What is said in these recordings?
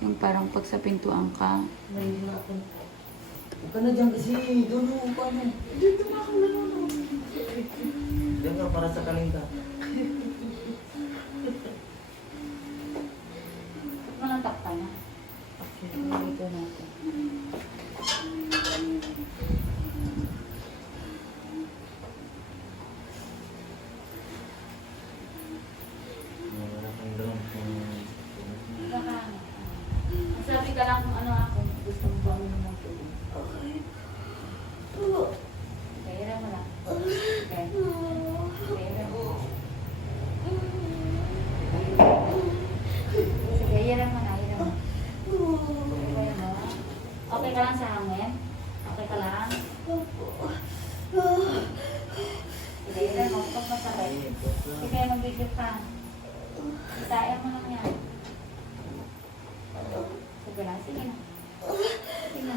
Yung parang pag sa pintuan ka. Nahihirapan. Huwag ka na dyan kasi. Doon mo pa mo. Dito na ako nanonood. Diyan ka para sa kalinga. Malatak ka na. Okay, ito natin. Wala kang doon. Sabi ka lang kung ano ako. Gusto mo ba uminom ng tubig? Okay. Kaya mo lang. Okay. Kaya mo. Sige, hiram mo na. Hiram mo. Kaya mo. Okay ka lang sa hangin? Okay ka lang? Sige, hiram mo. Huwag masakit. Sige, mag-video ka. Isaya mo lang yan. Sige lang, sige na. Sige na.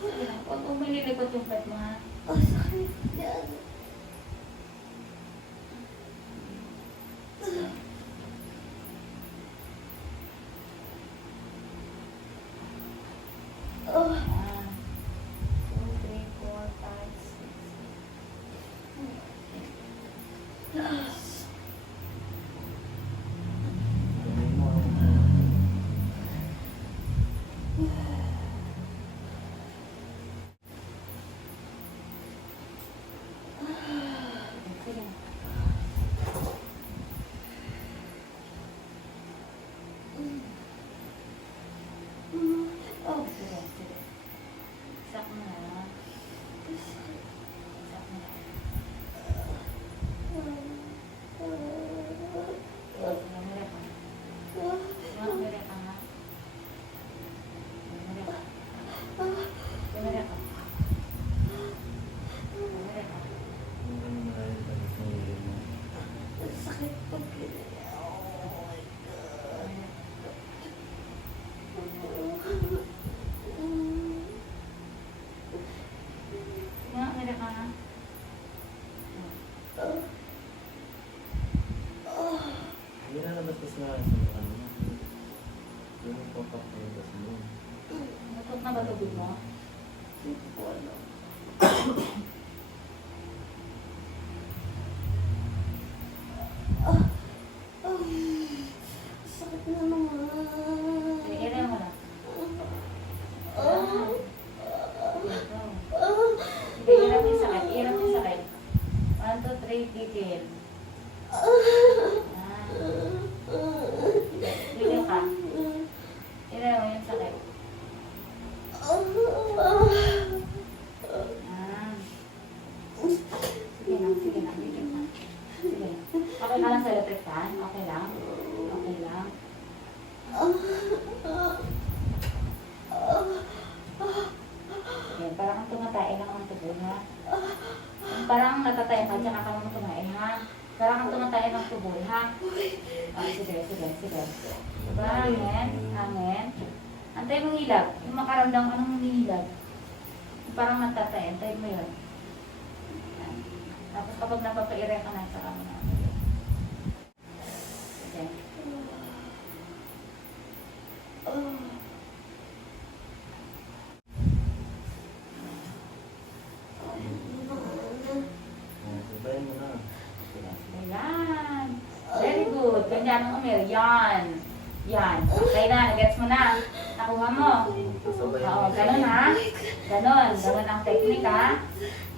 Sige na. Huwag umililikot yung pet mo, ha? Ang sakit yan. Oh. 1, 2, 3, 4, 5, 6. Sige na. Oh. Sige, sige. Isak mo na. Isak mo na. Mamira ka. Mamira ka nga. Mamira ka. Mamira ka. Mamira ka. Ang sakit pag ganyan. Oh my God. Mamira ka nga. Hindi na nabatas na sa ano. Yung papapalas mo. Natot na ba tubig mo? Hindi ko alam. Sakit na naman. Sige, ira mo na. Sige, ira mo yung sakit. Ira mo yung sakit. 1, 2, 3, tigil. Video ka. Ira mo yung sakit. Sige lang, sige lang. Video ka. Sige. Okay ka lang sa electric fan? Okay lang? Okay lang? Sige, parang tumatay lang ang tubo, ha? Parang natatay ka, tsaka ka naman tumain, ha? Parang kang tumatay ng tubo, ha? Sige, sige, sige. Diba, hangin? Hangin? Antay mong hilab. Yung makaramdam ka ng hilab. Parang natatay, antay mo yun. Yan. Tapos kapag napapaire ka na, tsaka mo na. Sige. Sabayin mo na. Ayan. Very good. Ganyan ang umir. Yan. Yan. Okay na. Gets mo na. Nakuha mo. Sabayin Oo, mo. ganun ha. Ganun. Ganun ang technique ha.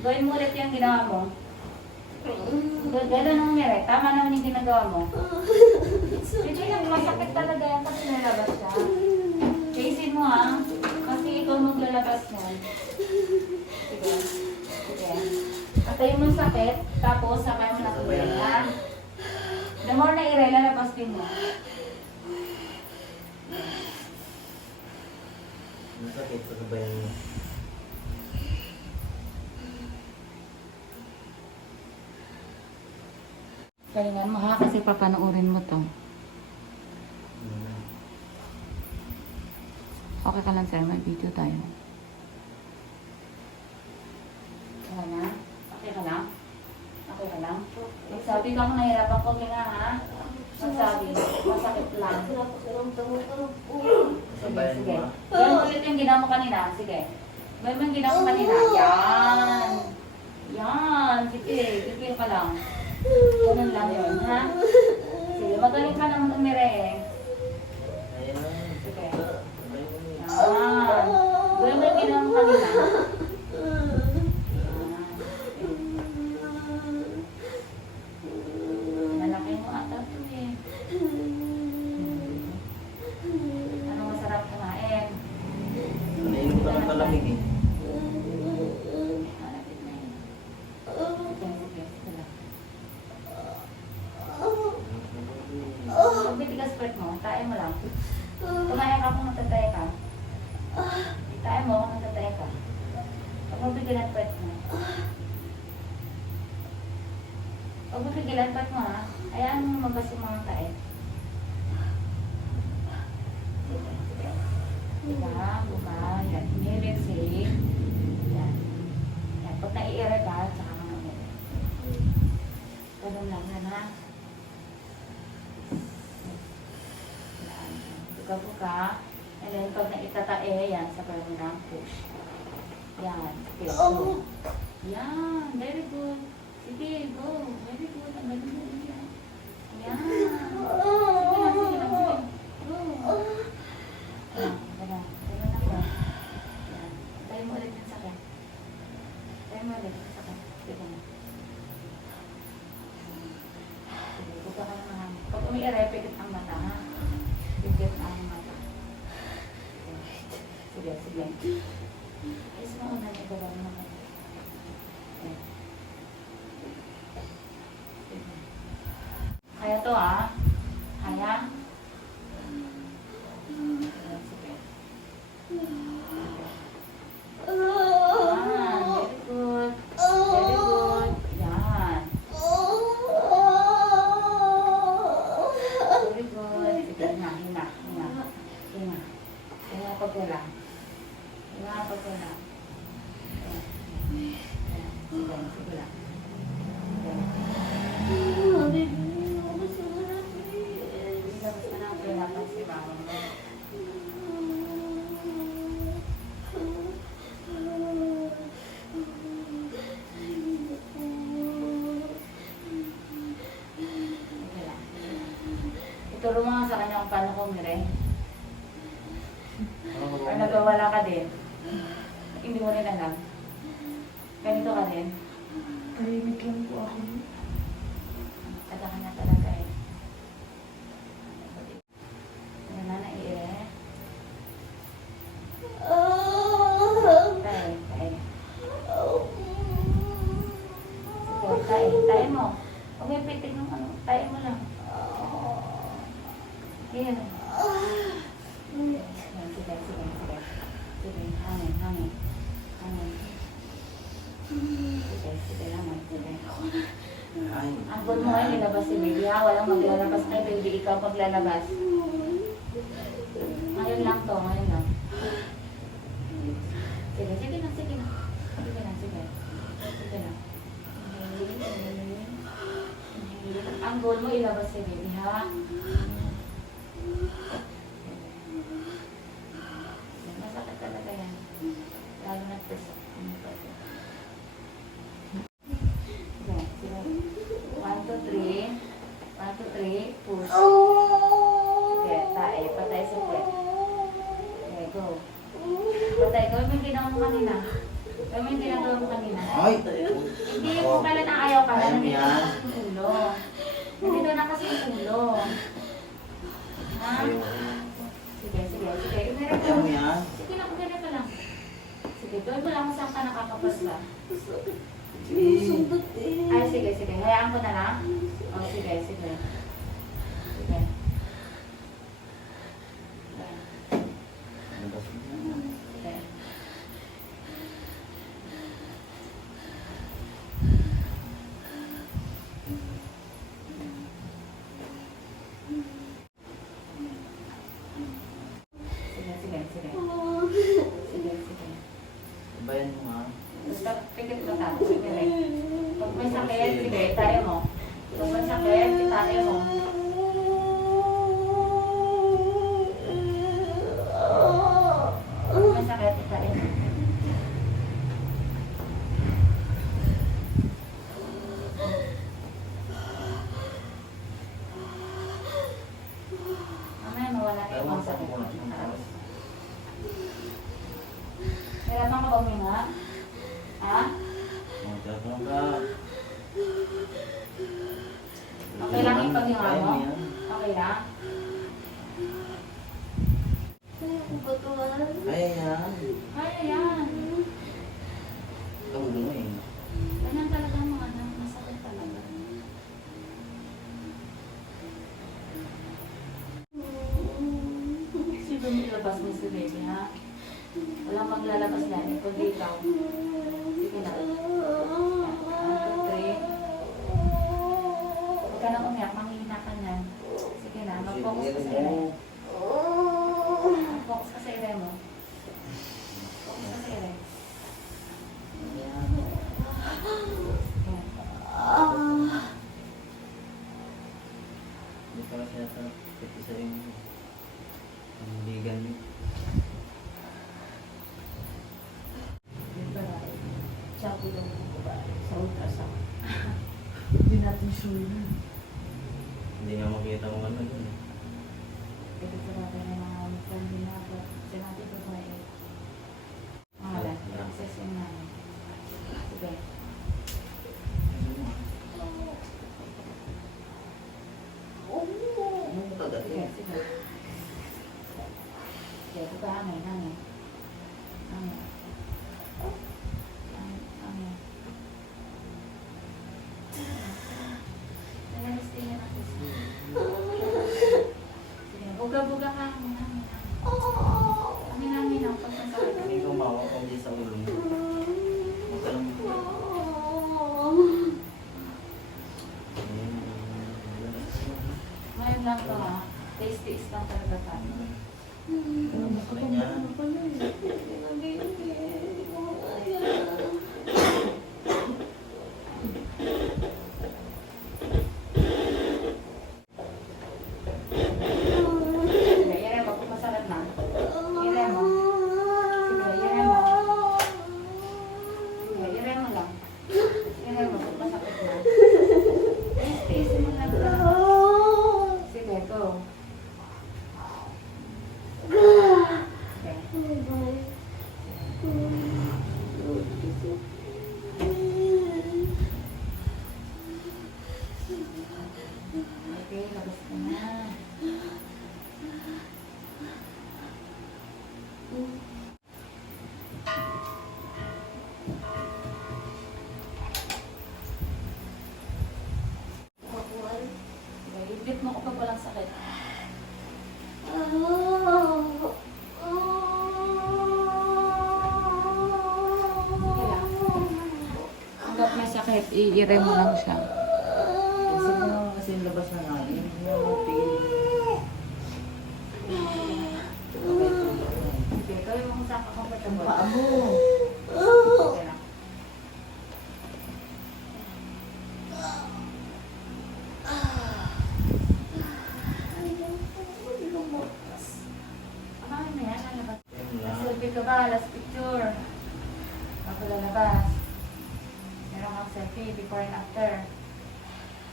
Gawin mo ulit yung ginawa mo. Ganun ang umir. Tama naman yung ginagawa mo. Hindi lang. Masakit talaga yan kasi nalabas siya. Facing mo ha. Kasi ikaw maglalabas yan. Sige. Sige. Atay mo sakit. Tapos sabay mo na tuloy ha. The more na lalabas din mo. Masakit sa sabayan mo. Galingan mo ha, kasi papanoorin mo to. Okay ka lang sir, may video tayo. Okay na? Okay ka lang? Okay ka lang? Sabi ka kung nahirapan ko, kaya ha? Magsabi, masakit lang. Pakiramdam ko parang yung ginawa mo kanina. Sige. Gawin mo yung ginawa mo kanina. Yan. Yan. Sige. Sige ka lang. Ganun lang yun, ha? Sige, magaling ka naman umire. Ayan. Sige. Ayun. Yan. Gawin mo yung ginawa mo kanina. Malaki mo ata ito eh. Ano masarap kumain? Nainom ka ng palamig eh. Malapit na yun. Sige, sige, sige lang. Pag bitigas part mo, tae mo lang. Tumaya ka kung magtataya ka. Tae mo kung magtataya ka. Pag mabigilan part mo. Pag mabigilan part mo ha, hayaan mo mabas yung mga tae. Sige, sige. Diba? Buka. Yan. Inhale, exhale. Yan. Yan. Pag nai-air ka, tsaka ka naman. Ganun lang yan ha. Yan. Buka-buka. And then pag naitatae, yan, sa parang lang push. Yan. Sige, go. Yan. Very good. Sige, go. Very good. Ang galing mo yan. Yan. Sige lang, sige lang, sige. Go. Yan. Ganun. Ganun lang ba? Yan. Tayo mo ulit yung sakit. Tayo mo ulit yung sakit. Sige na. Sige, buka ka naman namin. Pag umi-aray, pigit ang mata, ha? Pigit ang mata. Sige, sige. Ayos mo una niya, gawin mo naman. Okay. Sige. Kaya to, ah. Kaya? Sige, sige. Yan, very good. Very good. Yan. Very good. Sige, hina, hina, hina. Hina. Hina pag wala. Hina pag wala. Ayan. Ayan. Sige, sige lang. Sige. Ilabas ka na ang pinapan si mama mo. Sige lang. Ituro mo nga sa kanya kung paano kumire. Or nagawala ka din. Hindi mo rin alam. Ganito ka din. Tahimik lang po ako. Taga ka na talaga eh. Ano na naiire? Tayo, tayo. Sige, tayo. Tayo mo. Huwag may pitig ng ano. Tayo mo lang. Here. Yan, sige, sige, sige. Sige, hangin, hangin. Hangin. Sige, sige naman, sige. Ay. Ang goal mo ay nilabas si baby ha. Walang maglalabas na baby. Ikaw maglalabas. Ngayon lang to, ngayon lang. Sige, sige na, sige na. Sige na, sige. Sige na. Ang goal mo ilabas si baby ha. Masakit talaga yan. Lalo na first. Sige, sige. 1, 2, 3. 1, 2, 3. Push. Sige, tae. Patay sa puwet. Okay, go. Patay. Gawin mo yung ginawa mo kanina. Gawin mo yung ginagawa mo kanina. Ay. Hindi mo kailan ang ayaw ka. Ayaw Nandito yan. na kasi yung ulo. Nandito na kasi yung ulo. Ha? Ayaw. Sige, sige, sige. Meron Ayaw mo ka. yan. Sige lang, ganito lang. Sige, gawin mo lang kung saan ka nakakapasla. Susunod eh. Ay, sige, sige. Hayaan ko na lang. Oh, sige, sige. Sige. Sige. Sige, sige, sige. Sige, sige. Bayan mo nga. Basta pikit mo tapos. Sige. Pag may sakit, sige, tayo mo. Pag may sakit, tayo mo. Pag may sakit, Ayaw mo sakit. Hirapan ka ba huminga? Ha? Magtatong ka. Okay lang yung paghinga Kaya mo? yan. Okay lang? Kaya ko ba ito, Han? Kaya yan. Kaya yan. Ikaw mo eh. Ganyan talaga mga anak. Masakit talaga. Sino maglabas mo si baby, ha? Walang maglalabas na eh, kundi ikaw. Sige na. 1, 2, 3. Huwag ka na umiyak, manghihina ka na. Sige na, mag-focus ka sa ire. Mag-focus ka sa ire mo. Focus ka sa ire. Yan. Hindi pa siya sa isa yung bigan niyo. Siya po yung babae sa ultrasound. Hindi natin sure na. Hindi nga makita kung ano yun. Ito sa natin ng mga friend din ako. Sinabi ko ba eh. Wala. Access yung namin. Sige. Ano ka dati? Sige, sige. Sige, ito ka hangin, hangin. Hangin. Hangin, hangin. Nalalis din yan ako. Sige, buga-buga ka. Hangin, hangin, hangin. Hangin, hangin ako. Pagkasakit. Hindi ko mawa kung di sa ulo mo. Huwag ka lang. Ngayon lang to ha. Taste lang talaga tayo. Ano ka rin yan? Sige, iray mo. Kung masarap na. Iray mo. Sige, iray mo. Sige, iray mo lang. Iray mo. Kung masakit na. Taste mo lang talaga. Sige, go. Sige. Okay, labas ka na. Sige, i-dip mo ko pag walang sakit. Sige lang. Hanggat may sakit, i-iray mo lang siya. Kasi mo kasi yung labas na namin. Yung tingin. Sige, gawin mo kung saan ka comfortable. Paa mo. Sige lang. Ano na yan? Lalabas. Yun lang. Selfie ka ba? Last picture. Ako lalabas. Meron kang selfie before and after.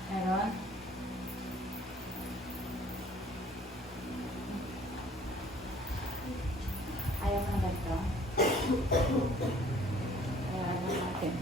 Meron? Ayaw mo na ganito? Ayaw na natin.